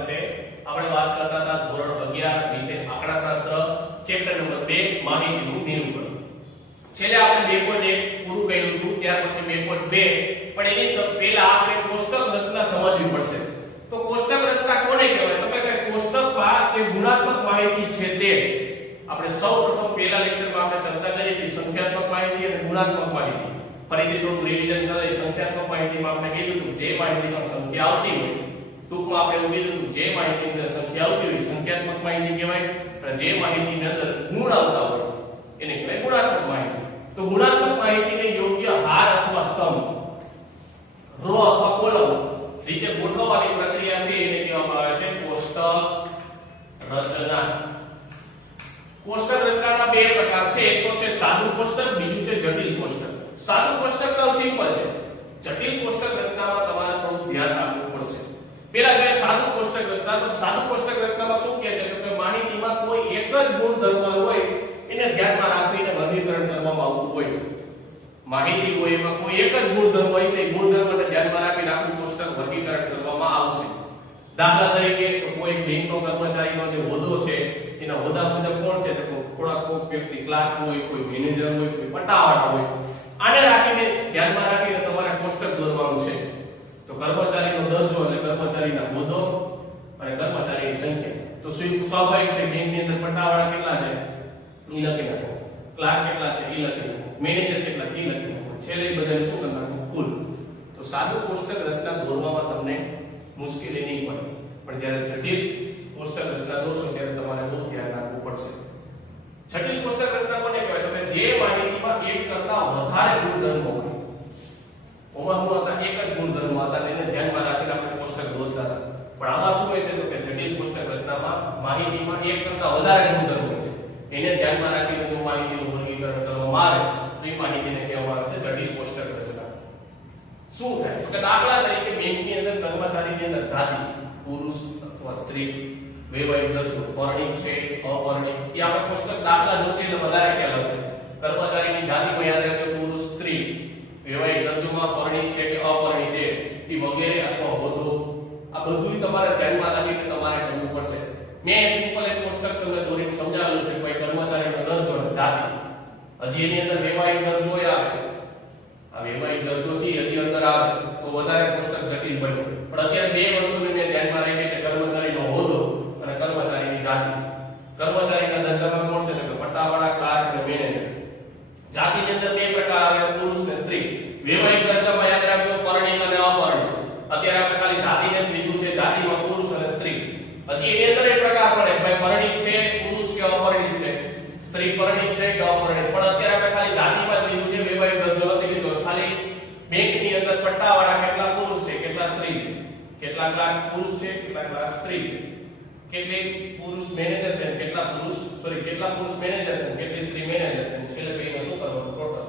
સ્વાગત છે। આપણે વાત કરતા હતા ધોરણ 11 વિષય આંકડાશાસ્ત્ર ચેપ્ટર નંબર 2 માહિતીનું નિરૂપણ। છેલ્લે આપણે 2.1 પૂરું કર્યું હતું, ત્યાર પછી 2.2 પણ એની પહેલા આપણે કોષ્ટક રચના સમજવી પડશે। તો કોષ્ટક રચના કોને કહેવાય? તો કે કોષ્ટકમાં જે ગુણાત્મક માહિતી છે તે આપણે સૌપ્રથમ પહેલા લેક્ચરમાં આપણે ચર્ચા કરી હતી, સંખ્યાત્મક માહિતી અને ગુણાત્મક માહિતી। ફરીથી થોડું રિવિઝન કરી। સંખ્યાત્મક માહિતીમાં આપણે કીધું હતું જે માહિતીમાં સંખ્યા આવતી હોય, ટૂંકમાં આપણે એવું કીધું હતું જે માહિતીની અંદર સંખ્યા આવતી હોય સંખ્યાત્મક માહિતી કહેવાય, અને જે માહિતીની અંદર ગુણ આવતા હોય એને કહેવાય ગુણાત્મક માહિતી। તો ગુણાત્મક માહિતીને યોગ્ય હાર અથવા સ્તંભ, રો અથવા કોલમ રીતે ગોઠવવાની પ્રક્રિયા છે એને કહેવામાં આવે છે કોષ્ટક રચના। કોષ્ટક રચનાના બે પ્રકાર છે, એક તો છે સાદું કોષ્ટક, બીજું છે જટિલ કોષ્ટક। સાદું કોષ્ટક સાવ સિમ્પલ છે, જટિલ કોષ્ટક રચનામાં તમારે થોડું ધ્યાન રાખવું પડશે। પહેલા જોઈએ સાદું કોષ્ટક રચના। તો સાદું કોષ્ટક રચનામાં શું કહે છે કે માહિતીમાં કોઈ એક જ ગુણધર્મ હોય એને ધ્યાનમાં રાખીને વર્ગીકરણ કરવામાં આવતું હોય। માહિતી હોય એમાં કોઈ એક જ ગુણધર્મ હોય છે, ગુણધર્મને ધ્યાનમાં રાખીને આખું કોષ્ટક વર્ગીકરણ કરવામાં આવશે। દાખલા તરીકે તો કોઈ બેંકનો કર્મચારીનો જે હોદ્દો છે એના હોદ્દા મુજબ કોણ છે, તો કોઈ વ્યક્તિ ક્લાર્ક હોય, કોઈ મેનેજર હોય, કોઈ પટાવાળા હોય। આને રાખીને ધ્યાનમાં રાખીને તમારે કોષ્ટક દોરવાનું છે। તો કર્મચારીનો દરજ્જો એટલે કર્મચારીના હોદ્દો અને કર્મચારીની સંખ્યા। તો સ્વાભાવિક છે બેંકની અંદર પટાવાળા કેટલા છે ઈ લખી નાખો, ક્લાર્ક કેટલા છે ઈ લખી નાખો, મેનેજર કેટલા છે ઈ લખી નાખો, છેલ્લે બધાને શું કરી નાખો કુલ। તો સાદું કોષ્ટક રચના દોરવામાં તમને મુશ્કેલી નહીં પડે, પણ જ્યારે જટિલ કોષ્ટક રચના દોરશો ત્યારે તમારે બહુ ધ્યાન રાખવું પડશે। જટિલ કોષ્ટક રચના કોને કહેવાય? તો કે જે માહિતીમાં એક કરતા વધારે ગુણધર્મો હોય, ઓમાં એક જ ગુણધર્મ હતા તેને ધ્યાનમાં રાખીને આપણે કોષ્ટક દોરતા હતા, પણ આમાં શું હોય છે તો કે જટિલ કોષ્ટક રચનામાં માહિતીમાં એક કરતા વધારે ગુણધર્મો હોય છે, એને ધ્યાનમાં રાખીને જો માહિતીનું વર્ગીકરણ કરવામાં આવે તો એ માહિતીને કહેવામાં આવે છે જટિલ કોષ્ટક રચના। શું થાય તો કે દાખલા તરીકે બેંકની અંદર કર્મચારીની અંદર જાતિ, પુરુષ અથવા સ્ત્રી, વૈવાહિક દરજ્જો, પરણિત છે અપરણિત, એ આપણે કોષ્ટક દાખલા જોશે એટલે વધારે ખ્યાલ આવશે। કર્મચારીની જાતિમાં યાદ રાખજો પુરુષ સ્ત્રી, વૈવાહિક દરજ્જોમાં પરણિત છે કે અપરણિત એ વગેરે અથવા હોદ્દો, આ બધું તમારે ધ્યાનમાં રાખીને તમારે કરવું પડશે। મેં સિમ્પલ એક કોષ્ટક તમને દોરીને સમજાવેલું છે, કોઈ કર્મચારીનો દરજ્જો અને જાતિ, હજી એની અંદર વૈવાહિક દરજ્જો આવે, આ વૈવાહિક દરજ્જો છે હજી અંદર આવે તો વધારે કોષ્ટક જટિલ બને। પણ અત્યારે બે વસ્તુને મેં ધ્યાનમાં રાખી છે, કર્મચારીનો હોદ્દો અને કર્મચારીની જાતિ। કર્મચારીના દરજ્જામાં કોણ છે તો પટ્ટાવાળા, ક્લાર્ક અને મેનેજર। જાતિની અંદર બે પ્રકાર આવે, પુરુષ અને સ્ત્રી। વૈવાહિક દરજ્જામાં યાદ રાખજો પરણિત અને અપરણિત। અત્યારે આપણે ખાલી જાતિને જ લીધું છે, જાતિમાં પુરુષ અને સ્ત્રી। હજી એની અંદર એક પ્રકાર પડે ભાઈ પરણિત છે પુરુષ કે અપરણિત છે, સ્ત્રી પરણિત છે કે અપરણિત, પણ અત્યારે આપણે ખાલી જાતિમાં જ લીધું છે, વૈવાહિક દરજ્જો નથી લીધો। ખાલી બેંકની અંદર પટ્ટાવાળા કેટલા પુરુષ છે કેટલા સ્ત્રી છે, કેટલા ક્લાર્ક પુરુષ છે કેટલા ક્લાર્ક સ્ત્રી છે, કેટલી પુરુષ મેનેજર છે કેટલા પુરુષ મેનેજર છે, કેટલી સ્ત્રી મેનેજર છે, છેલ્લે બેને શું કરવાનું ટોટલ।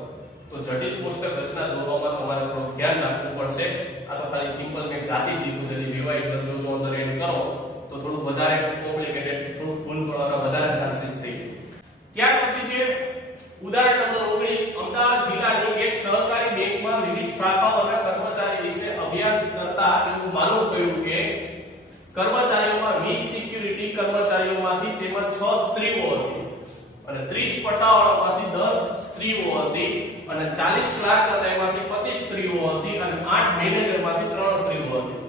તો જટિલ કોષ્ટક રચના દોરવામાં તમારે થોડું ધ્યાન રાખવું પડશે। આ તો ખાલી સિમ્પલ મેં જાતિ દીધું છે, વૈવાહિક દરજ્જો જો અંદર એડ કરો તો થોડું વધારે કોમ્પ્લિકેટેડ, થોડું ભૂલ પડવાના વધારે ચાન્સીસ થઈ જાય। ત્યાર પછી છે ઉદાહરણ નંબર 19, અમદાવાદ જિલ્લાની એક સહકારી બેંકમાં વિવિધ શાખાઓના કર્મચારી વિશે અભ્યાસ કરતા એવું માલુમ પડ્યું કે કર્મચારીઓમાં 20 સિક્યુરિટી કર્મચારીઓમાંથી તેમાં 6 સ્ત્રીઓ હતી, અને 30 પટાવાળામાંથી 10 સ્ત્રીઓ હતી, અને 40 ક્લાર્ક હતા એમાંથી 25 સ્ત્રીઓ હતી, અને 8 મેનેજરમાંથી 3 સ્ત્રીઓ હતી।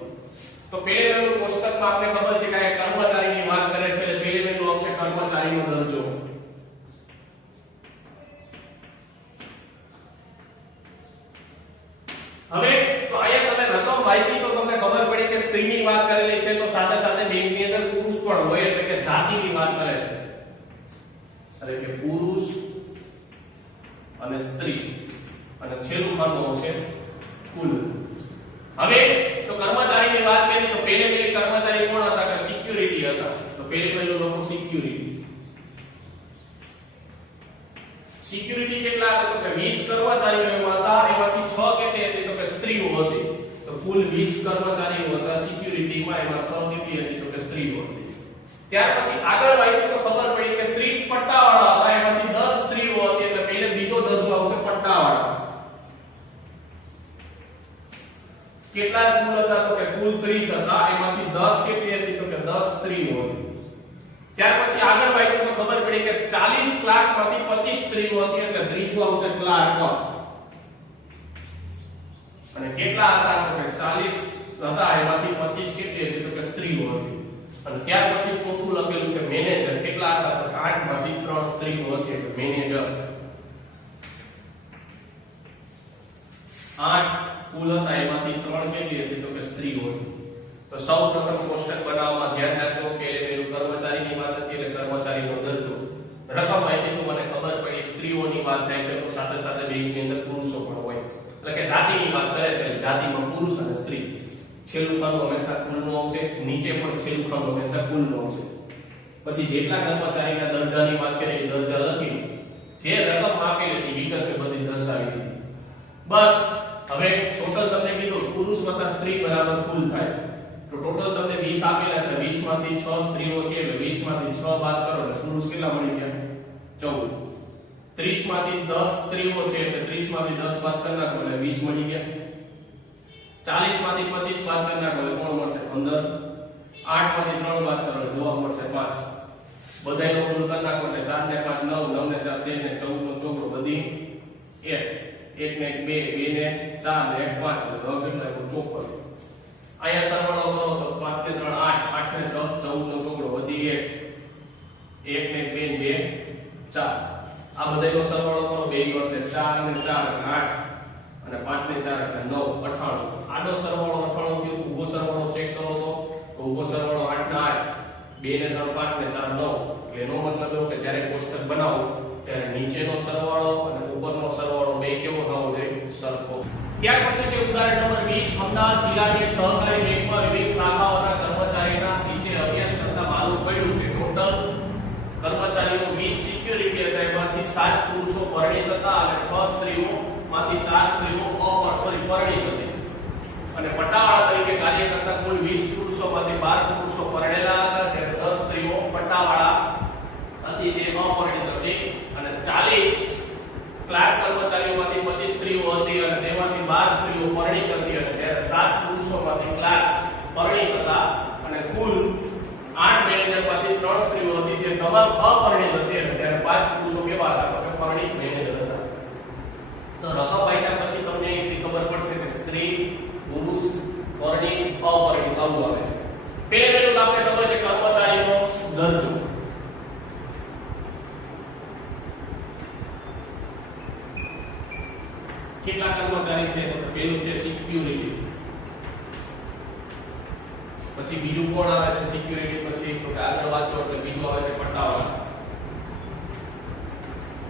તો પહેલેનું કોષ્ટકમાં આપણે ખબર છે કે કર્મચારીની વાત કરે છે, એટલે પહેલેનું આવશે કર્મચારીનો દરજ્જો। હવે તો અહીંયા તમે રકમ વાંચી તો તમને ખબર પડી કે સ્ત્રીની વાત કરેલી છે, તો સાથે સાથે બેંકની અંદર પુરુષ પણ હોય, એટલે કે જાતિની વાત કરે છે, એટલે કે પુરુષ અને સ્ત્રી, અને છેલ્લું ખાનું આવશે કુલ। હવે તો કર્મચારીની વાત કરી તો પહેલે કર્મચારી કોણ હતા કે સિક્યુરિટી હતા। તો પહેલું લોકો સિક્યુરિટી કેટલા હતા તો કે 20 કર્મચારીઓ હતા, એમાંથી 6 કેટલી હતી તો કે સ્ત્રીઓ હતી। તો કુલ 20 કર્મચારીઓ હતા સિક્યુરિટીમાં, એમાં 6 કેટલી હતી તો કે સ્ત્રીઓ હતી। ત્યાર પછી આગળ વાંચ્યું તો ખબર પડી કે 30 પટ્ટાવાળા હતા, એમાંથી 10 સ્ત્રીઓ હતી, એટલે પહેલે બીજો દરજ્જો આવશે પટ્ટાવાળા। કેટલા કુલ હતા તો કે કુલ 30 હતા, એમાંથી 10 કેટલી હતી તો કે 10 સ્ત્રીઓ હતી. ત્યાર પછી આગળ વાંચ્યું તો ખબર પડી કે 40 ક્લાર્કમાંથી 25 સ્ત્રીઓ હતી, એટલે ત્રીજું આવશે ક્લાર્ક. અને કેટલા હતા તો કે 40 હતા, એમાંથી 25 કેટલી હતી તો કે સ્ત્રીઓ હતી. અને ત્યાર પછી ચોથું લખેલું છે મેનેજર. કેટલા હતા તો 8 માંથી 3 સ્ત્રીઓ હતી, એટલે મેનેજર. 8 કુલ હતા, એમાંથી 3 કેટલી હતી તો કે સ્ત્રીઓ હતી. તો સૌપ્રથમ કોષ્ટક બનાવવામાં ધ્યાન રાખજો કે પેલું કર્મચારીની વાત હતી એટલે કર્મચારીનો દરજ્જો. રકમ વાંચી તો મને ખબર પડી સ્ત્રીઓની વાત થાય છે તો સાથે સાથે બેની અંદર પુરુષો પણ હોય, એટલે કે જાતિની વાત કરે છે, જાતિમાં પુરુષ અને સ્ત્રી. છેલ્લું ખાનું હંમેશા કુલનું આવશે, નીચે પણ છેલ્લું ખાનું હંમેશા કુલનું આવશે. પછી જેટલા કર્મચારીના દરજ્જાની વાત કરીએ એ દરજ્જા લખી, જે રકમ આપેલી હતી વિગતે બધી દર્શાવી દીધી. બસ હવે ટોટલ તમને કીધું પુરુષ વત્તા સ્ત્રી બરાબર કુલ થાય. તો ટોટલ તમને 20 આપેલા છે, 20 માંથી 6 સ્ત્રીઓ છે એટલે 20 માંથી 6 બાદ કરો એટલે પુરુષ કેટલા મળી ગયા? 14. 30 માંથી 10 સ્ત્રીઓ છે એટલે 30 માંથી 10 બાદ કરી નાખો એટલે 20 મળી ગયા. 40 માંથી 25 બાદ કરી નાખો એટલે કોણ મળશે? 15. 8 માંથી 3 બાદ કરો એટલે જવાબ મળશે 5. બધાયનો કુલ કરી નાખો એટલે 4 ને 5 9, 9 ને 4 13 ને 14 નો ચોગડો બધી 1, 1 ને 1 2, 2 ને 4 ને 1 5 એટલે રગ કેટલા આવ્યું? 54. અહીંયા સરવાળો કરો તો 5 ને 3 8, 8 ને 6 14 નો ચોગડો બધી 1, 1 ને 2 2 4. આ બધાયનો સરવાળો કરો 2 વખતે 4 ને 4 એટલે 8 અને 5 ને 4 એટલે 9 98. આડો સરવાળો 98 થયો, ઊભો સરવાળો ચેક કરો તો ઊભો સરવાળો 8 ને 8, 2 ને 3 5 ને 4 9. એટલે એનો મતલબ એવો કે જ્યારે કોષ્ટક બનાવો ત્યારે નીચેનો સરવાળો અને ઉપરનો સરવાળો બે કેવો થવો જોઈએ? સરખો. ત્યાર પછી છે ઉદાહરણ નંબર 20. અમદાવાદ જિલ્લાની સહકારી બેંકમાં વિવિધ શાખાઓના કર્મચારીના વિશે અભ્યાસ કરતા માલુમ પડ્યું કે ટોટલ કર્મચારીઓ 20 સિક્યુરિટી હતા, એમાંથી 7 પુરુષો પરિણીત હતા અને 6 સ્ત્રીઓમાંથી 4 સ્ત્રીઓ પરિણીત હતી. અને પટ્ટાવાળા તરીકે કાર્ય કરતા કુલ 20 પુરુષોમાંથી 12 પુરુષો પરણેલા હતા, જ્યારે 10 સ્ત્રીઓ પટ્ટાવાળા હતી તે અપરિણીત હતી. અને 40 ક્લાર્ક કર્મચારીઓમાંથી 25 સ્ત્રીઓ હતી અને તેમાંથી 12 સ્ત્રીઓ પરિણીત હતી, અને જ્યારે 7 પુરુષોમાંથી ક્લાર્ક પરિણીત હતા અને કુલ 8 મેનેજરમાંથી 3 સ્ત્રીઓ હતી જે તમામ અપરિણીત હતી, અને જ્યારે 5 પુરુષો કેવા હતા તો પરિણીત મેનેજર હતા. તો રકમ વાંચ્યા પછી તમને એટલી ખબર પડશે કે સ્ત્રી, પુરુષ, પરિણીત, અપરિણીત આવું આવે છે. પહેલું આપણે ખબર છે કર્મચારીનો દરજ્જો. કેટલા કર્મચારી છે તો પહેલું છે સિક્યુરિટી. પછી બીજું કોણ આવે છે સિક્યુરિટી પછી તો આગળ વાંચો એટલે બીજું આવે છે પટ્ટાવાળા.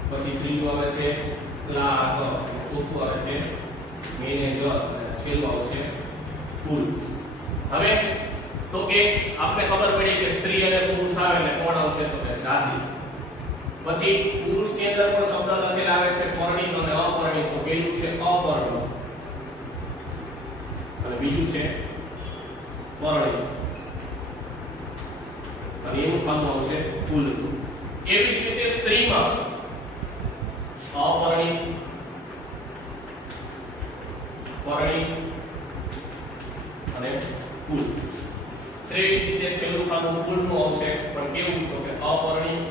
પછી ત્રીજું આવે છે ક્લાર્ક, ચોથું આવે છે મેનેજર અને છેલ્લું આવશે કુલ. હવે તો કે આપણે ખબર પડી કે સ્ત્રી અને પુરુષ આવે એટલે કોણ આવશે તો કે જાતિ. પછી પુરુષની અંદર પણ શબ્દ લખેલા આવે છે પરિણીત અને અપરિણીત. તો પહેલું છે અપરિણીત અને બીજું છે પરિણીત, અને એનું ખાનું આવશે કુલ. એવી જ રીતે સ્ત્રીમાં અપરિણીત, પરિણીત અને કુલ. તેવી રીતે છેલ્લું ખાનું કુલનું આવશે, પણ કેવું તો કે અપરિણીત,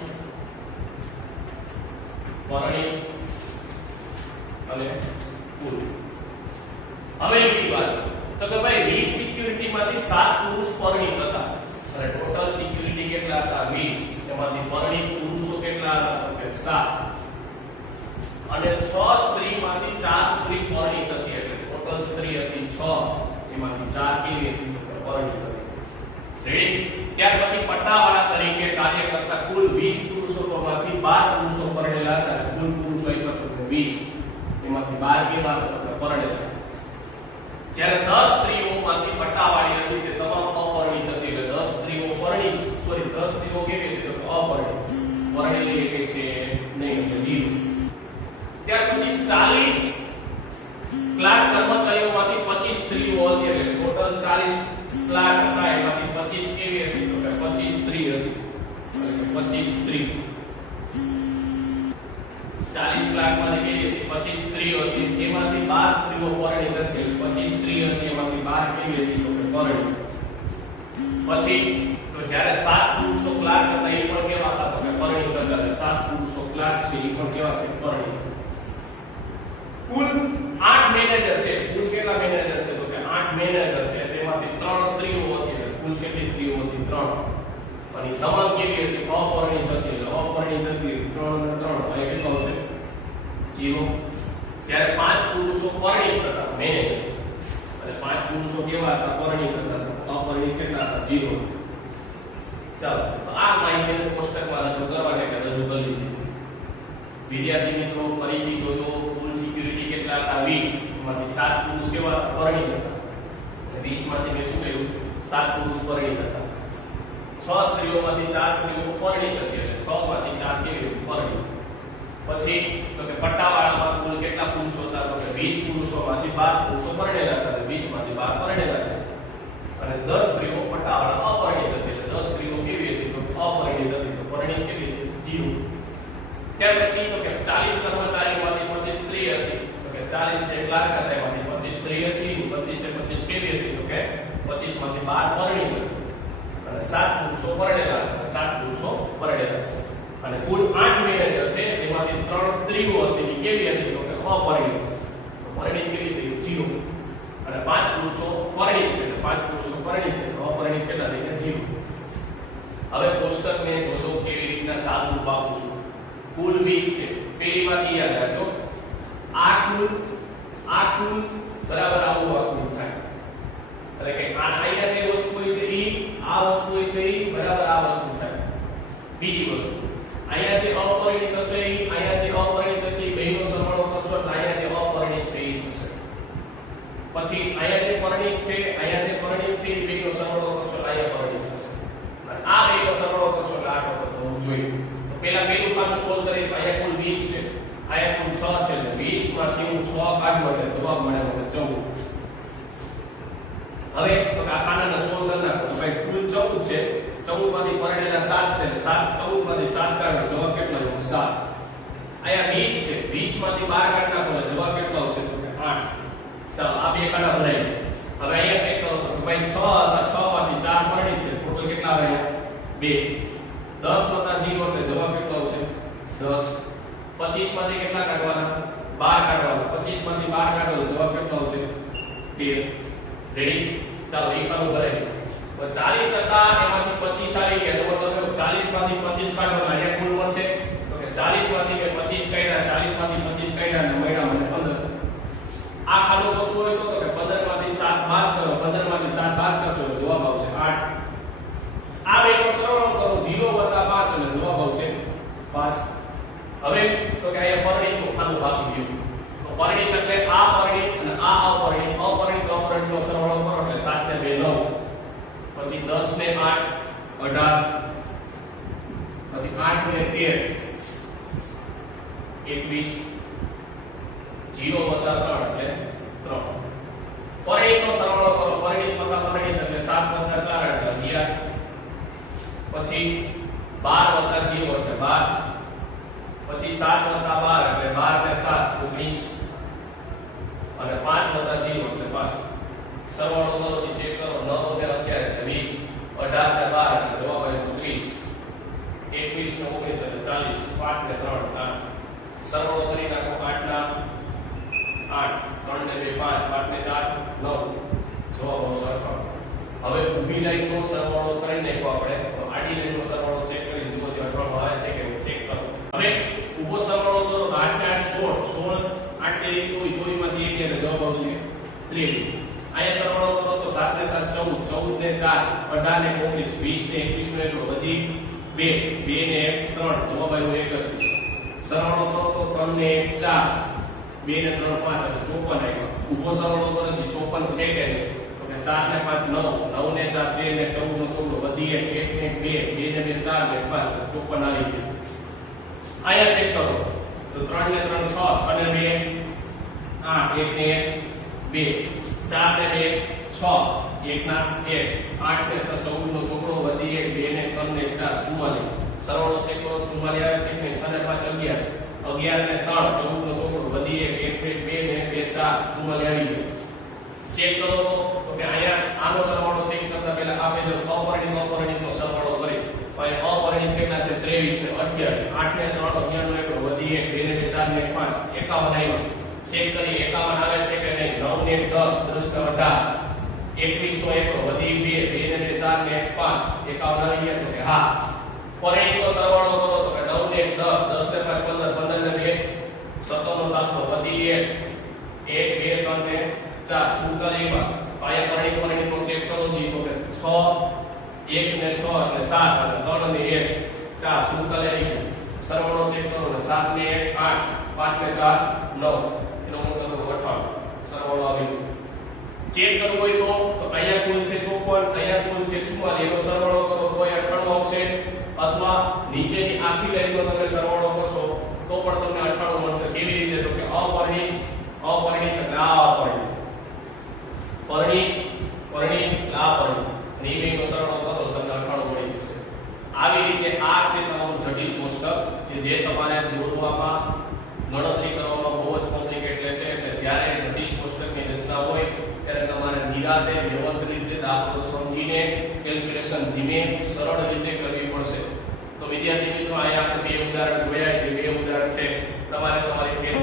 પરિણીત અને કુલ. હવે એવી વાત તો કે ભાઈ 20 સિક્યુરિટીમાંથી 7 પુરુષ પરિણીત હતા અને ટોટલ સિક્યુરિટી કેટલા હતા? 20. એમાંથી પરિણીત પુરુષો કેટલા હતા તો કે 7 અને 6 સ્ત્રીમાંથી 4 સ્ત્રી પરિણીત હતી, એટલે ટોટલ સ્ત્રી હતી 6, એમાંથી 4 કેવી હતી તો પરિણીત હતી. રેડી? ત્યાર પછી પટ્ટાવાળા તરીકે કાર્ય કરતા કુલ 20 પુરુષોમાંથી 12 પુરુષો પરણેલા હતા. કુલ પુરુષો એટલા 20, એમાંથી 12 કેવા હતા? પરણેલા. જ્યારે 10 સ્ત્રીઓમાંથી પટ્ટાવાળી હતી તે તમામ અપરિણીત હતી, એટલે 10 સ્ત્રીઓ પરિણીત 10 સ્ત્રીઓ કેવી હતી તો અપરિણીત. પરણેલી કે છે નહીં એટલે 0. ત્યાર પછી 40 ક્લાર્ક કર્મચારીઓમાંથી 25 સ્ત્રીઓ હતી, એટલે ટોટલ 40 ક્લાર્ક હતા, એમાંથી 25 કેવી હતી તો કે 25 સ્ત્રી હતી, એટલે 25 સ્ત્રી. 40 ક્લાર્કમાંથી કેવી હતી? 25 સ્ત્રીઓ હતી, એમાંથી 12 સ્ત્રીઓ પરિણીત હતી, 25 સ્ત્રી હતી, એમાંથી બાર કેવી હતી તો કે પરણી. પછી તો જ્યારે 7 પુરુષો ક્લાર્ક હતા એ પણ કેવા હતા તો કે પરણી કરતા. 7 પુરુષો ક્લાર્ક છે એ પણ કેવા છે પરણી. કુલ 8 મેનેજર છે. કુલ કેટલા મેનેજર છે તો કે 8 મેનેજર છે. તેમાંથી 3 સ્ત્રીઓ હતી. કુલ કેટલી સ્ત્રીઓ હતી 3. અને તમામ કેવી હતી અપરિણિત હતી. અપરિણિત હતી 3 ને 3 એટલે કેટલો આવશે 0. જ્યારે 5 પુરુષો પરિણીત હતા મેનેજર અને 5 પુરુષો કેવા હતા પરિણીત હતા. અપરિણિત કેટલા હતા 0. ચાલો તો આ માહિતીને કોષ્ટકમાં રજૂ કરવાને કે રજૂ કરી દીધી. વિદ્યાર્થી મિત્રો ફરીથી જોજો કુલ સિક્યુરિટી કેટલા હતા 20. એમાંથી 7 પુરુષ કેવા પરિણીત હતા અને 20 માંથી મેં શું કહ્યું 7 પુરુષ પરિણીત હતા. 6 સ્ત્રીઓમાંથી 4 સ્ત્રીઓ પરિણીત હતી એટલે 6 માંથી 4 કેવી પરિણીત. પછી તો કે પટ્ટાવાળામાં કુલ કેટલા પુરુષો હતા તો કે 20 પુરુષોમાંથી 12 પુરુષો પરણેલા હતા અને 20 માંથી 12 પરણેલા છે. અને 10 સ્ત્રીઓ પટ્ટાવાળા અપરિણીત હતી એટલે 10 સ્ત્રીઓ કેવી હતી તો અપરિણીત હતી તો પરિણીત કેટલી છે 0. ત્યાર પછી તો કે 40 કર્મચારીઓમાંથી 25 સ્ત્રી હતી તો કે 40 જે ક્લાર્ક હતા એમાંથી 25 સ્ત્રી હતી 25 કેવી હતી તો કે 25 માંથી 12 પરિણીત હતી અને 7 પુરુષો પરણેલા હતા. 7 પુરુષો પરણેલા છે. અને કુલ 8 મેનેજર છે તેમાંથી 3 સ્ત્રીઓ હતી કેવી હતી તો કે અપરિણીત. તો પરિણીત કેવી હતી 0. અને 5 પુરુષો પરિણીત છે. 5 પુરુષો પરિણીત છે તો અપરિણીત કેટલા થઈ ગયા 0. હવે કોષ્ટકને જોજો કેવી રીતના સાદું રૂપ આપું છું. કુલ 20 છે. પેલી વાત યાદ રાખજો આ કુલ બરાબર આવું આકૃતિ થાય. એટલે કે અહીંયા જે વસ્તુ હોય છે ઈ આ વસ્તુ હોય છે ઈ બરાબર આ વસ્તુ થાય. બીજી વસ્તુ અહીંયા જે અપરિણીત હશે ઈ અહીંયા જે અપરિણીત હશે ઈ બેનો સરવાળો કરશો એટલે અહીંયા જે અપરિણીત છે ઈ થશે. પછી અહીંયા જે પરિણીત છે અહીંયા જે પરિણીત છે ઈ બેનો સરવાળો કરશો એટલે અહીંયા પરિણીત થશે. અને આ બેનો સરવાળો કરશો એટલે આ ટોટલ થવું જોઈએ. તો પહેલા પેલું કામ સોલ્વ કરીએ તો અહીંયા કુલ 20 છે. અહીંયા કુલ 6 છે એટલે 20 માંથી હું 6 કાઢું એટલે જવાબ મળે મને 14. હવે તો આ ખાનાના સોલ્વ કરી નાખો તો ભાઈ કુલ 14 છે. 14 માંથી પરણેલા 7 છે એટલે 14 માંથી 7 કાઢો જવાબ કેટલો આવશે 7. અહીંયા 20 છે. 20 માંથી 12 કાઢ નાખો એટલે જવાબ કેટલો આવશે તો કે 8. ચાલો આ બે ખાના ભરાઈ ગયા. હવે અહીંયા ચેક કરો તો ભાઈ 6 હતા 6 માંથી 4 પરણિત છે ટોટલ કેટલા આવે 2. 10 0 એટલે જવાબ કેટલો આવશે 10. 25 માંથી કેટલા કાઢવાના 12 કાઢવાના. 25 માંથી 12 કાઢો તો જવાબ કેટલો આવશે 13. રેડી. ચાલો એક ખાનું ભરાઈ ગયું. 40 હતા એમાંથી 25 આવી ગયા તો મતલબ 40 માંથી 25 કાઢવાના અહીંયા કુલ મળશે તો કે 40 માંથી કે 25 કાઢ્યા 40 માંથી 25 કાઢ્યા અને મળ્યા મને 15. આ ખાનું જોતું હોય તો કે 15 માંથી 7 બાદ કરો 15 માંથી 7 બાદ કરશો તો જવાબ આવશે 8. આ બેનો સરવાળો કરો 0 5 એટલે જવાબ આવશે 5. હવે તો કે અહીંયા પરિણીતનું ખાનું બાકી ગયું. તો પરિણીત એટલે આ પરિણીત અને આ અપરિણીત અપરિણીતનો સરવાળો કરો એટલે 7 ને 2 9. પછી 10 ને 8 18 પછી 8 ને 13 21 0 3 એટલે 3. પરિણીતનો સરવાળો કરો પરિણીત એટલે 7 4 એટલે 11. પછી 12 0 એટલે 12. પછી 7 12 એટલે 12 ને 7 19 અને 5 0 એટલે 5. સરવાળો કરો તો ચેક કરો 9 ને 11 એટલે 20 18 ને 12 એટલે જવાબ આવે 30 21 ને 19 એટલે 40 5 ને 3 8. સરવાળો કરી નાખો 8 ના 8 3 ને 2 5 5 ને 4 9 જવાબ આવશે 18. હવે ઊભી લાઈનનો સરવાળો કરી નાખો આપણે તો આડી લાઈનનો સરવાળો ચેક કરી જુઓ જો 18 આવે છે કે ચેક કરો. હવે ઊભો સરવાળો કરો તો 8 ને 8 16 8 ને 24 માંથી 1 એટલે જવાબ આવશે 23. અહીંયા સરવાળો કરો તો 7 ને 7 14 14 ને 4 18 ને 19 20 ને 21 નો એટલો વધી 2 2 ને 1 3 જવાબ આવ્યો 31. સરવાળો કરો તો 3 ને 1 4 2 ને 3 5 એટલે 54 આવ્યો. ઊભો સરવાળો કરો તો 54 છે કે નહીં તો કે 4 ને 5 9 9 ને 4 2 ને 14 નો 14 વધી 1 ને 2 2 ને 2 4 ને 5 54 આવી ગયું. અહીંયા ચેક કરો તો 3 ને 3 6 6 ને 2 8 1 ને 2 4 ને 2 6 1 ના 1 8 ને 6 14 નો ચોકડો વધી 1 2 ને 3 ને 4 44. સરવાળો ચેક કરો 44 આવે છે કે 6 ને 5 11 11 ને 3 14 નો ચોકડો વધી 1 1 2 ને 2 4 44 આવી ગયો. ચેક કરો તો કે અહીંયા આનો સરવાળો ચેક કરતા પહેલા આપણે જો અપરિણિતનો સરવાળો કરી તો અપરિણિત કેટલા છે 23 ને 28 8 ને 7 11 નો વધી 1 2 ને 4 ને 5 51 આવ્યો ચેક કરી 51 આવે છે કે નહીં 9 ને 10 10 ને 18 21 નો એકડો વધી 2 2 ને 4 ને 5 51 આવી ગયા તો કે હા પરિણિતનો સરવાળો કરો તો કે 9 ને 10 10 ને 5 15 15 ને 2 17 નો 7 વધી 1 2 3 ને 4 47 પાયા પરિણિતનો ચેક કરો જી તો કે 6 1 ને 6 એટલે 7 અને 3 ને 1 4 47 સરવાળો ચેક કરો ને 7 ને 1 8 5 ને 4 9 એનો મતલબ 58 સરવાળો આવી ગયો ચેક કરવું હોય તો અહીંયા કુલ છે 54 અહીંયા કુલ છે 44 એનો સરવાળો કરો તો 98 આવશે અથવા નીચેની આખી લાઈનનો તમે સરવાળો કરશો તો પણ તમને 98 મળશે કેવી રીતે તો કે અપરિણિત એટલે અપરિણિત પરિણિત અપરિણિત નિયમનો સરવાળો કરો તો તમને 98 મળી જશે આવી રીતે આ છે તમારું જટિલ કોષ્ટક જે તમારે દોરવામાં ગણતરી કરવામાં બહુ જ કોમ્પ્લિકેટ રહેશે એટલે જ્યારે જટિલ કોષ્ટકની રચના હોય ત્યારે તમારે નિરાતે વ્યવસ્થિત રીતે દાખલો સમજીને કેલ્ક્યુલેશન ધીમે સરળ રીતે કરવી પડશે તો વિદ્યાર્થી મિત્રો અહીંયા આપણે બે ઉદાહરણ જોયા જે બે ઉદાહરણ છે તમારે તમારી